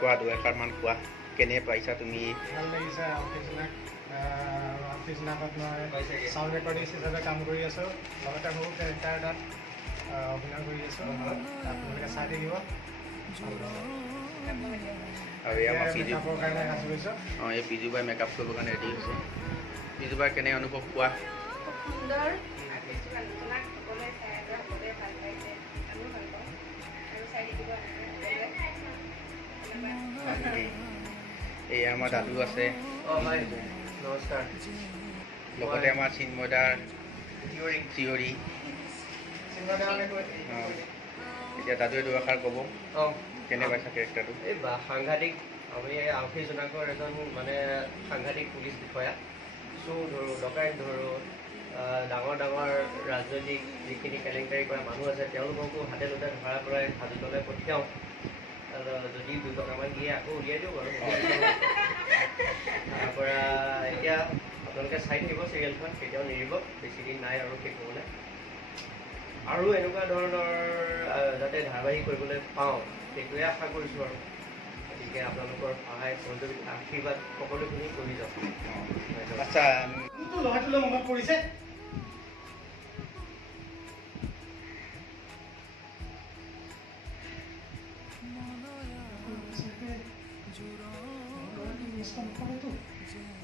কোৱা দুএষাৰমান কোৱা কেনে পাইছা তুমি? ভাল লাগিছে। অফিচনাথত মই চাউণ্ড ৰেকৰ্ডিষ্ট হিচাপে কাম কৰি আছোঁ, লগতে সৰু কেৰেক্টাৰ এটাত অভিনয় কৰি আছোঁ। আপোনালোকে চাই থাকিব। আৰু এয়া আমাৰ মেকআপৰ কাৰণে সাজু হৈছোঁ। এই পিজু বাই মেকআপ কৰিবৰ কাৰণে ৰেডি হৈছে। পিজু বাই কেনে অনুভৱ কোৱা? খুব সুন্দৰ আলোচনা সকলোৱে চাই আছে, সকলোৱে ভাল পাইছে, আমিও ভাল পাওঁ আৰু চাই থাকিব। এয়া আমাৰ দাদু আছে, নমস্কাৰ। লগতে আমাৰ চিন্ময়দাৰ জীয়ৰী। এতিয়া দাদুৱে দুআষাৰ ক'ব। কেনে পাইছা কেৰেক্টাৰটো? এই সাংঘাতিক। আমি আউফি জোনাকৰ এজন মানে সাংঘাতিক পুলিচ বিষয়া। চোৰ ধৰোঁ, ডকাইত ধৰোঁ, ডাঙৰ ডাঙৰ ৰাজনৈতিক যিখিনি কেলেংকাৰী কৰা মানুহ আছে তেওঁলোককো হাতে লোতে ধৰা পৰাই হাজতলৈ পঠিয়াওঁ। যদি দুটকামান দিয়ে আকৌ উলিয়াই দিওঁ বাৰু। তাৰপৰা এতিয়া আপোনালোকে চাই থাকিব চিৰিয়েলখন, কেতিয়াও নিদিব, বেছিদিন নাই আৰু শেষ হ'বলৈ। আৰু এনেকুৱা ধৰণৰ যাতে ধাৰাবাহিক কৰিবলৈ পাওঁ সেইটোৱে আশা কৰিছোঁ আৰু গতিকে আপোনালোকৰ সহায় সহযোগিতা আশীৰ্বাদ সকলোখিনি কৰি যাওক। আচ্ছা, ল'ৰাটোলৈ মনত পৰিছে।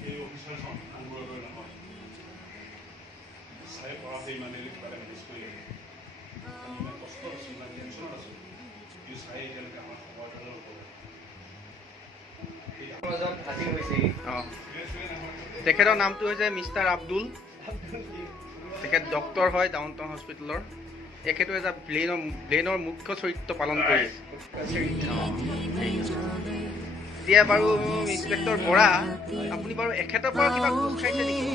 এই অফিচাৰজন আনবোৰৰ দৰে নহয়। চাই পৰা সেই মানুহে কিবা এটা মেনেজ কৰি আহে। আমি ইমান কষ্ট আছোঁ, ইমান টেনশ্যনত আছোঁ, কিন্তু চাই এতিয়ালৈকে আমাৰ খবৰ এটা নকৰে। মাজত হাজিৰ হৈছে তেখেতৰ নামটো হৈছে মিষ্টাৰ আব্দুল। তেখেত ডক্তৰ হয় ডাউন টাউন হস্পিটেলৰ। এখেতো এটা ব্লেইনৰ মুখ্য চৰিত্ৰ পালন কৰি আছে। এতিয়া বাৰু ইন্সপেক্টৰ বৰা, আপুনি বাৰু এখেতৰ পৰা কিবা ঘোষ খাইছে নেকি?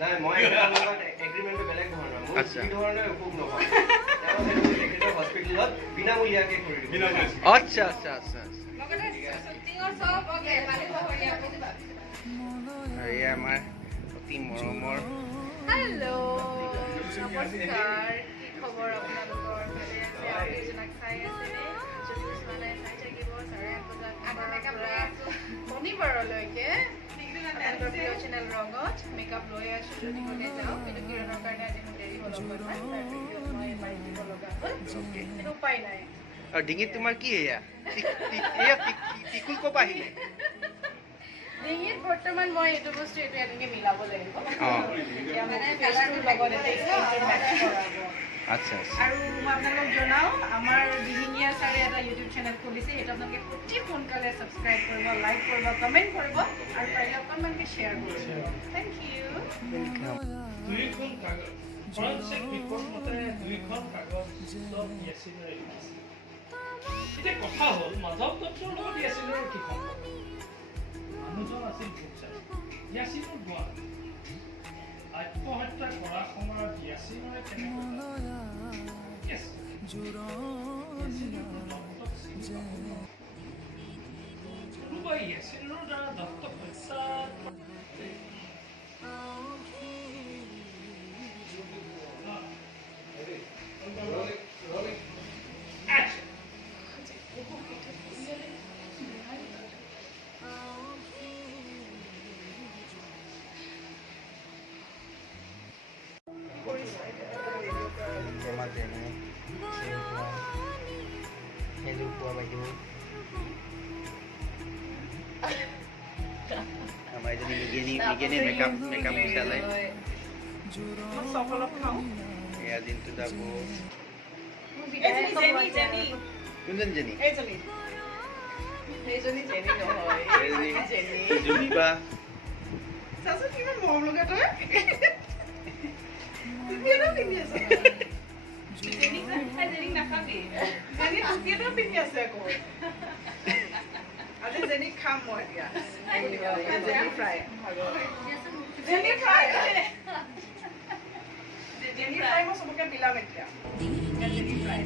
নাই, মই এগ্ৰিমেণ্টটো বেলেগ ধৰণৰ। মোৰ আচ্ছা। যি ধৰণে অসুখ নহয় তেওঁ সেইটো তেখেতৰ হস্পিটেলত বিনামূলীয়াকৈ কৰি দিব। আচ্ছা আচ্ছা আচ্ছা আচ্ছা। আৰু এয়া আমাৰ অতি মৰমৰ হেল্ল', নমস্কাৰ। কি খবৰ আপোনালোকৰ? ভালে আছে? আউফিজোনাক চাই আছেনে? যদি চোৱা নাই চাই থাকিব। 8:30 বজাত শনিবাৰলৈকে আপোনালোকৰ প্ৰিয় চেনেল ৰঙত মেকআপ লৈ আছোঁ। যদি গ'লে যাওঁ, কিন্তু কিৰণৰ কাৰণে আজি মোৰ দেৰি হ'ল অকণমান, তাৰ ভিডিঅ'ত মই মাৰি দিব লগা হ'ল, কিন্তু উপায় নাই। আৰু ডিঙিত তোমাৰ কি এয়া? এয়া টিকুল ক'ৰ পৰা আহিলে? ডিঙিত বৰ্তমান মই এইটো বস্তু এইটো এনেকৈ মিলাব লাগিব। এতিয়া মানে ফেচটোৰ লগত এটা মেটচ কৰাব। আচ্ছা আচ্ছা। আৰু মই আপোনালোকক জনাওঁ, আমাৰ দিহিঙীয়া ছাৰে এটা ইউটিউব চেনেল খুলিছে। সেইটো আপোনালোকে অতি সোনকালে ছাবস্ক্ৰাইব কৰিব, লাইক কৰিব, কমেণ্ট কৰিব আৰু পাৰিলে অকণমানকৈ শ্বেয়াৰ কৰিব। Thank you. দুইখন কাগজ ফৰেনচিক ৰিপৰ্ট মতে দুইখন কাগজ ইয়াছিনৰ লিখিছে। এতিয়া কথা হ'ল মাধৱ দত্তৰ লগত ইয়াছিনৰ কি সম্পৰ্ক? মানুহজন আছিল ভোটচাৰী, ইয়াছিনৰ গোৱাল। আত্মহত্যা কৰাৰ সময়ত ইয়াছিনৰে কেনেকৈ কোনোবাই ইয়াছিনৰ দ্বাৰা দত্তক হত্যা আমাৰ এজনী নিগেনি মেকআপ বিচালে। এয়া দিনটো যাব। কোনজন জেনি? জুমিবা মৰম লগা তই পিন্ধি আছে আকৌ। আজি জেনিক খাম মই এতিয়া। জেনি ফ্ৰাই মই চবকে মিলাম এতিয়া। Jenny fry